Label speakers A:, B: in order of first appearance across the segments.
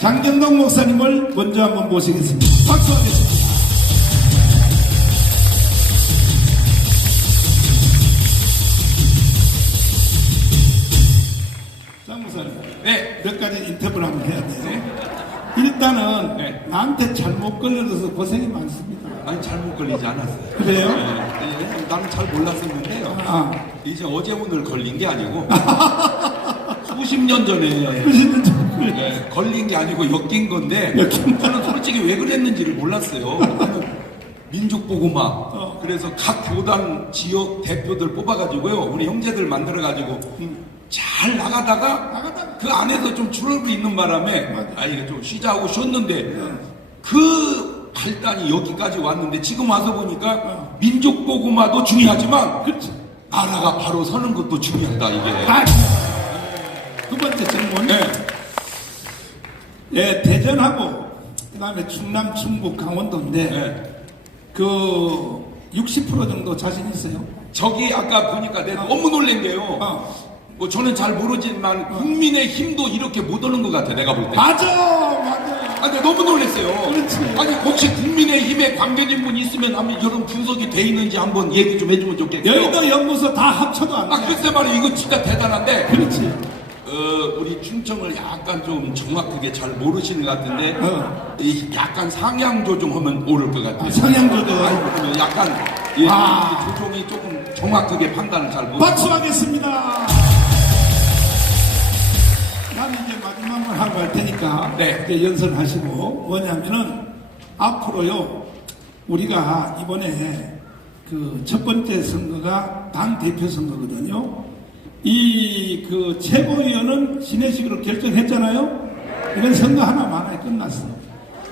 A: 장경동 목사님을 먼저 한번 모시겠습니다. 박수 하겠습니다. 장 목사님,
B: 네.
A: 몇 가지 인터뷰를 한번 해야 돼요. 일단은
B: 네.
A: 나한테 잘못 걸려서 고생이 많습니다.
B: 아니 잘못 걸리지 않았어요.
A: 그래요?
B: 네, 네, 나는 잘 몰랐었는데요.
A: 아,
B: 이제 어제 오늘 걸린 게 아니고 수십 년 전에
A: 그러시면 좀 그래요.
B: 네, 걸린 게 아니고 엮인 건데 저는 솔직히 왜 그랬는지를 몰랐어요. 저는 민족 보고마
A: 어.
B: 그래서 각 교단 지역 대표들 뽑아가지고요 우리 형제들 만들어가지고 잘 나가다가
A: 나가다가
B: 그 안에서 좀 줄어들고 있는 바람에
A: 맞아.
B: 아 이게 좀 쉬자 하고 쉬었는데 그 발단이 여기까지 왔는데 지금 와서 보니까
A: 어.
B: 민족 보고마도 중요하지만
A: 그렇죠.
B: 나라가 바로 서는 것도 중요하다 이게
A: 아, 두 번째 질문.
B: 네.
A: 예, 대전하고 그다음에 충남, 충북, 강원도인데
B: 네.
A: 그 60% 정도 자신 있어요?
B: 저기 아까 보니까 내가 너무 놀란 게요.
A: 어.
B: 뭐 저는 잘 모르지만 국민의 힘도 이렇게 못 오는 것 같아 내가 볼 때.
A: 맞아, 맞아.
B: 아, 근데 너무 놀랐어요.
A: 그렇지.
B: 아니 혹시 국민의 힘에 관계된 분 있으면 한번 이런 분석이 돼 있는지 한번 얘기 좀 해주면 좋겠고요.
A: 여의도 연구소 다 합쳐도
B: 안아
A: 돼.
B: 글쎄 말이야 이거 진짜 대단한데
A: 그렇지.
B: 어, 우리 충청을 약간 좀 정확하게 잘 모르시는 것 같은데
A: 어.
B: 이 약간 상향 조정하면 옳을 것 같아요.
A: 아, 성향조도
B: 약간 이
A: 아.
B: 조정이 조금 정확하게 판단을 잘 못.
A: 박수하겠습니다. 나는 이제 마지막만 하고 갈 테니까
B: 네.
A: 이제 연설하시고 뭐냐면은 앞으로요 우리가 이번에 그 첫 번째 선거가 당 대표 선거거든요. 이 그 최고위원은 신혜식으로 결정했잖아요. 이건 선거 하나 만에 끝났어.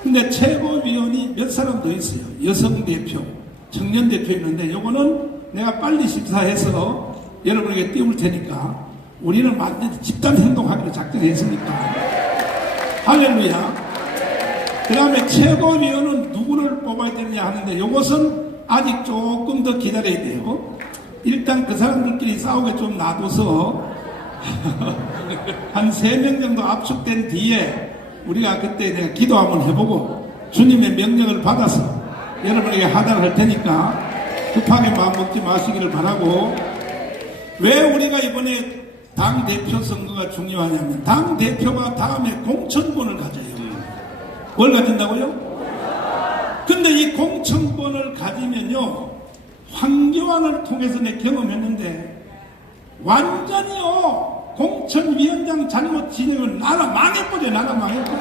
A: 근데 최고위원이 몇 사람 더 있어요. 여성 대표, 청년 대표 있는데 요거는 내가 빨리 심사해서 여러분에게 띄울 테니까 우리는 완전히 집단 행동하기로 작정했으니까 할렐루야. 그 다음에 최고위원은 누구를 뽑아야 되느냐 하는데 이것은 아직 조금 더 기다려야 돼요. 일단 그 사람들끼리 싸우게 좀 놔둬서 한 세 명 정도 압축된 뒤에 우리가 그때 내가 기도 한번 해보고 주님의 명령을 받아서 여러분에게 하달을 할 테니까 급하게 마음 먹지 마시기를 바라고 왜 우리가 이번에 당 대표 선거가 중요하냐면 당 대표가 다음에 공천권을 가져요. 뭘 가진다고요? 근데 이 공천권을 가지면요 황교안을 통해서 내 경험했는데 완전히요 공천위원장 잘못 지내면 나라 망해버려 나라 망해버려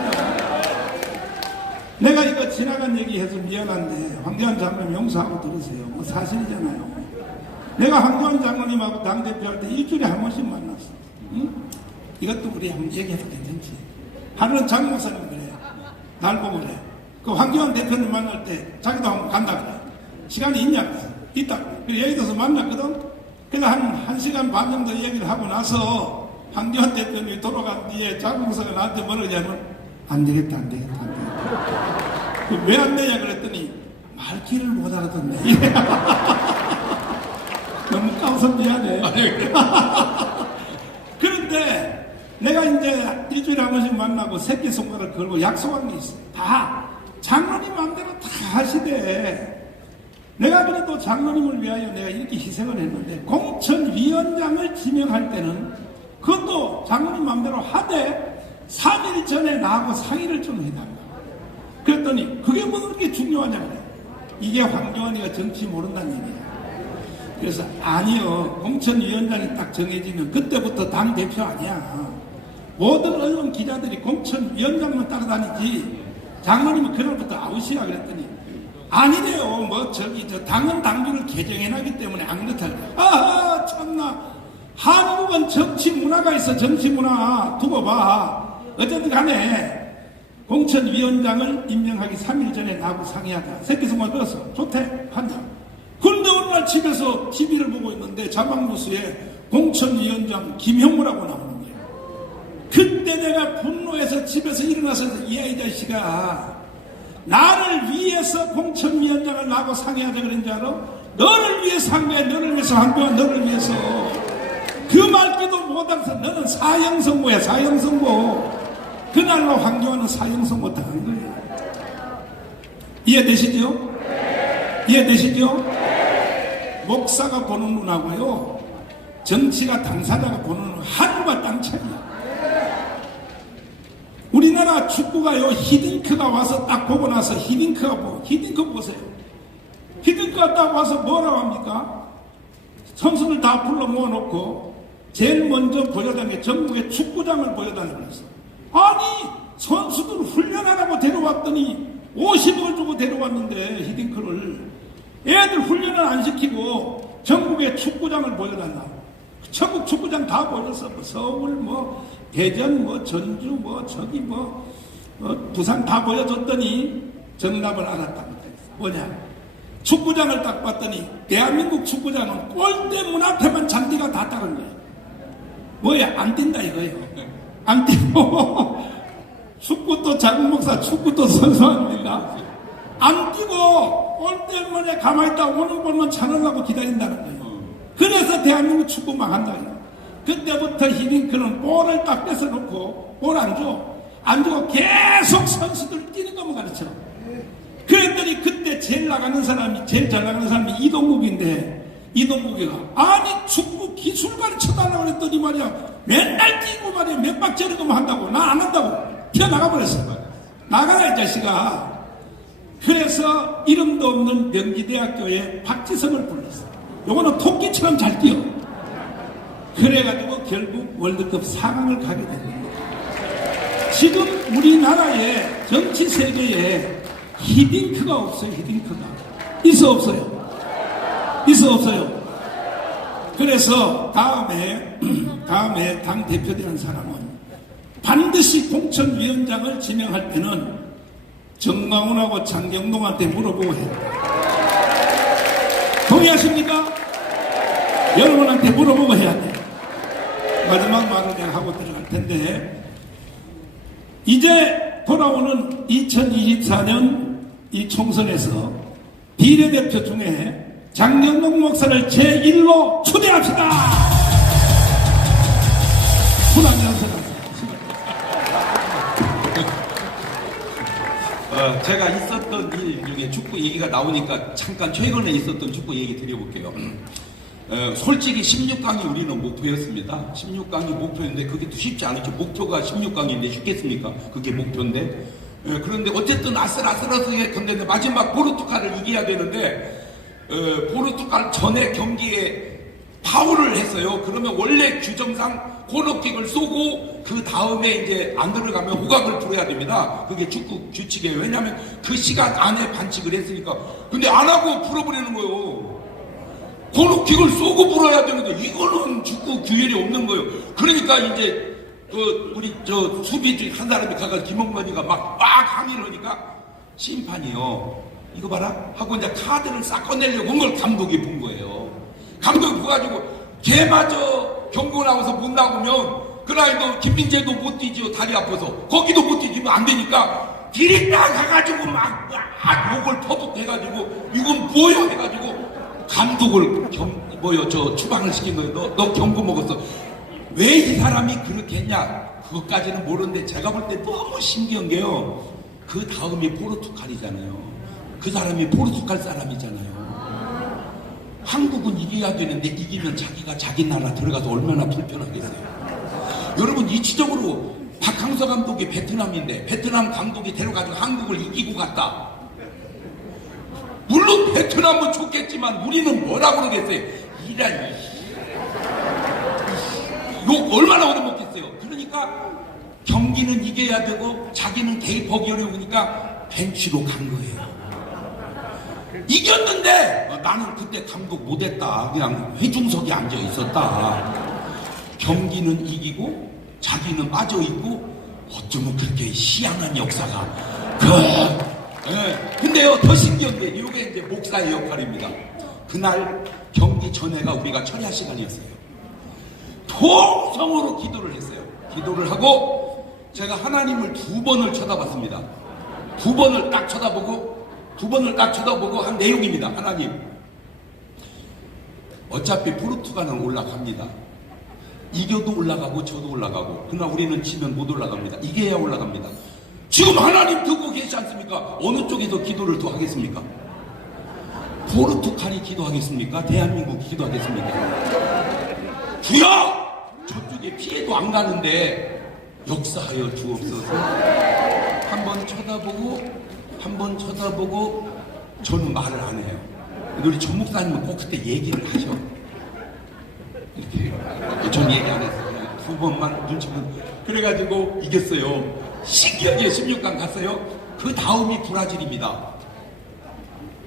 A: 내가 이거 지나간 얘기해서 미안한데 황교안 장관 용서하고 들으세요. 뭐 사실이잖아요. 내가 황교안 장관님하고 당대표 할 때 일주일에 한 번씩 만났어. 응? 이것도 우리 한번 얘기해도 괜찮지? 하루는 장 목사님 그래. 날 보고 그래. 그 황교안 대표님 만날 때 자기도 한번 간다 그래. 시간이 있냐 그래 있다. 그래 여의도에서 만났거든? 그래서 한, 한 시간 반 정도 얘기를 하고 나서 황교안 대표님이 돌아간 뒤에 장 목사가 나한테 뭐라냐면 안 되겠다 안 되겠다 안 되겠다. 왜 안 되냐 그랬더니 말귀를 못 알아듣네. 너무 까워서 미안해 그런데 내가 이제 일주일에 한 번씩 만나고 새끼손가락 걸고 약속한 게 있어. 다 장로님 마음대로 다 하시대. 내가 그래도 장로님을 위하여 내가 이렇게 희생을 했는데 공천위원장을 지명할 때는 그것도 장로님 마음대로 하되 3일 전에 나하고 상의를 좀 해달라. 그랬더니 그게 뭐 그렇게 중요하냐 그래. 이게 황교안이가 정치 모른다는 얘기야. 그래서 아니요 공천위원장이 딱 정해지면 그때부터 당 대표 아니야 모든 언론 기자들이 공천위원장만 따라다니지 장로님은 그날부터 아웃이야 그랬더니 아니래요. 뭐 저기 저 당은 당규를 개정해 놨기 때문에 안 그렇다. 아하 참나. 한국은 정치 문화가 있어 정치 문화. 두고 봐. 어쨌든 간에 공천위원장을 임명하기 3일 전에 나하고 상의하자 새끼손가 들었어. 좋대. 한다. 그런데 어느 날 집에서 TV를 보고 있는데 자막뉴스에 공천위원장 김형무라고 나오는 거야. 그때 내가 분노해서 집에서 일어나서 이 아이 자식아 나를 위해서 공천위원장을 나하고 상의하자 그런 줄 알아? 너를 위해서 한 거야 너를 위해서 한 거야 너를 위해서 그 말귀도 못하면서 너는 사형선고야 사형선고 그날로 황교안은 사형성 못하는 거예요. 이해되시죠? 이해되시죠? 목사가 보는 눈하고요. 정치가 당사자가 보는 눈 하늘과 땅 차이야. 우리나라 축구가요, 히딩크가 와서 딱 보고 나서 히딩크가 뭐, 히딩크 보세요. 히딩크가 딱 와서 뭐라고 합니까? 선수들 다 불러 모아놓고 제일 먼저 보여달라는 게 전국의 축구장을 보여달라고 그랬어. 아니, 선수들 훈련하라고 데려왔더니 50억을 주고 데려왔는데, 히딩크를. 애들 훈련을 안 시키고 전국의 축구장을 보여달라고. 전국 축구장 다 보여줬어. 뭐 서울, 뭐, 대전, 뭐, 전주, 뭐, 저기 뭐, 어, 부산 다 보여줬더니 정답을 알았답니다. 뭐냐? 축구장을 딱 봤더니 대한민국 축구장은 골대 문 앞에만 잔디가 다 따른 거예요. 뭐야? 안 뛴다 이거예요. 안 뛰고 축구도 작은 목사 축구도 선수 아닙니까? 안 뛰고 골대 문에 가만히 있다 오는 볼만 차느라고 기다린다는 거예요. 그래서 대한민국 축구 망한다. 그때부터 히딩크는 볼을 딱 뺏어놓고 볼 안 줘. 안 주고 계속 선수들 뛰는 것만 가르쳐. 그랬더니 그때 제일 나가는 사람이 제일 잘 나가는 사람이 이동국인데 이동국이가 아니 축구 기술 가르쳐 달라고 그랬더니 말이야. 맨날 뛰고 말이야. 몇 박자를 좀 한다고. 나 안 한다고. 튀어나가 버렸어. 나가라 이 자식아. 그래서 이름도 없는 명지대학교에 박지성을 불렀어 요거는 토끼처럼 잘 뛰어 그래가지고 결국 월드컵 4강을 가게 된 거예요 지금 우리나라의 정치 세계에 히딩크가 없어요, 히딩크가. 있어, 없어요? 있어, 없어요? 그래서 다음에, 다음에 당 대표되는 사람은 반드시 공천위원장을 지명할 때는 정강훈하고 장경동한테 물어보고 해요. 동의하십니까? 여러분한테 물어보고 해야 돼. 마지막 말을 내가 하고 들어갈 텐데, 이제 돌아오는 2024년 이 총선에서 비례대표 중에 장경동 목사를 제1로 초대합시다.
B: 어, 제가 있었던 일 중에 축구 얘기가 나오니까 잠깐 최근에 있었던 축구 얘기 드려볼게요. 어, 솔직히 16강이 우리는 목표였습니다. 16강이 목표인데 그게 또 쉽지 않았죠. 목표가 16강인데 쉽겠습니까? 그게 목표인데. 어, 그런데 어쨌든 아슬아슬하게 건데 마지막 포르투갈을 이겨야 되는데 어, 포르투갈 전에 경기에 파울을 했어요. 그러면 원래 규정상 코너킥을 쏘고 그 다음에 이제 안 들어가면 호각을 불어야 됩니다. 그게 축구 규칙이에요. 왜냐하면 그 시간 안에 반칙을 했으니까. 근데 안 하고 불어버리는 거예요. 코너킥을 쏘고 불어야 되는데 이거는 축구 규율이 없는 거예요. 그러니까 이제 그 우리 저 수비 중 한 사람이 가가 김홍만이가 막, 막 항의를 하니까 심판이요. 이거 봐라 하고 이제 카드를 싹 꺼내려고 온 걸 감독이 본 거예요. 감독이 보가지고 걔마저 경고 나와서 못 나오면 그 나이도 김민재도 못 뛰지요 다리 아파서 거기도 못 뛰지면 안 되니까 디리다 가가지고 막, 막 욕을 퍼붓해가지고 이건 뭐요 해가지고 감독을 경, 뭐요 저 추방을 시킨 거예요. 너, 너 경고 먹었어. 왜 이 사람이 그렇게 했냐? 그것까지는 모르는데 제가 볼 때 너무 신기한 게요. 그 다음이 포르투갈이잖아요. 그 사람이 포르투갈 사람이잖아요. 한국은 이겨야 되는데 이기면 자기가 자기 나라 들어가서 얼마나 불편하겠어요. 여러분 이치적으로 박항서 감독이 베트남인데 베트남 감독이 데려가지고 한국을 이기고 갔다. 물론 베트남은 좋겠지만 우리는 뭐라 그러겠어요? 이란 이욕 얼마나 얻어먹겠어요. 그러니까 경기는 이겨야 되고 자기는 개입하기 어려우니까 벤치로 간 거예요. 이겼는데 어, 나는 그때 감독 못했다. 그냥 회중석에 앉아 있었다. 경기는 이기고 자기는 빠져 있고 어쩌면 그렇게 희한한 역사가 그 예. 근데요 더 신기한 게 이게 이제 목사의 역할입니다. 그날 경기 전에가 우리가 철야 시간이었어요. 통성으로 기도를 했어요. 기도를 하고 제가 하나님을 두 번을 쳐다봤습니다. 두 번을 딱 쳐다보고 두 번을 딱 쳐다보고 한 내용입니다. 하나님 어차피 포르투갈은 올라갑니다. 이겨도 올라가고 저도 올라가고 그러나 우리는 지면 못 올라갑니다. 이겨야 올라갑니다. 지금 하나님 듣고 계시지 않습니까? 어느 쪽에서 기도를 더 하겠습니까? 포르투갈이 기도하겠습니까? 대한민국 기도하겠습니까? 주여! 저쪽에 피해도 안 가는데 역사하여 주옵소서. 한번 쳐다보고 한 번 쳐다보고 저는 말을 안 해요. 우리 전 목사님은 꼭 그때 얘기를 하셔. 이렇게 전 얘기 안 했어요. 두 번만 눈치 보고 그래가지고 이겼어요. 신기하게 16강 갔어요. 그 다음이 브라질입니다.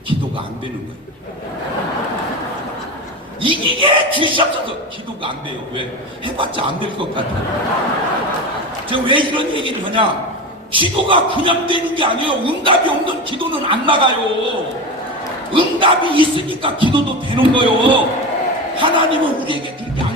B: 기도가 안 되는 거예요. 이기게 주시옵소서 기도가 안 돼요. 왜? 해봤자 안 될 것 같아요. 제가 왜 이런 얘기를 하냐? 기도가 그냥 되는 게 아니에요. 응답이 없는 기도는 안 나가요. 응답이 있으니까 기도도 되는 거요. 하나님은 우리에게 그렇게.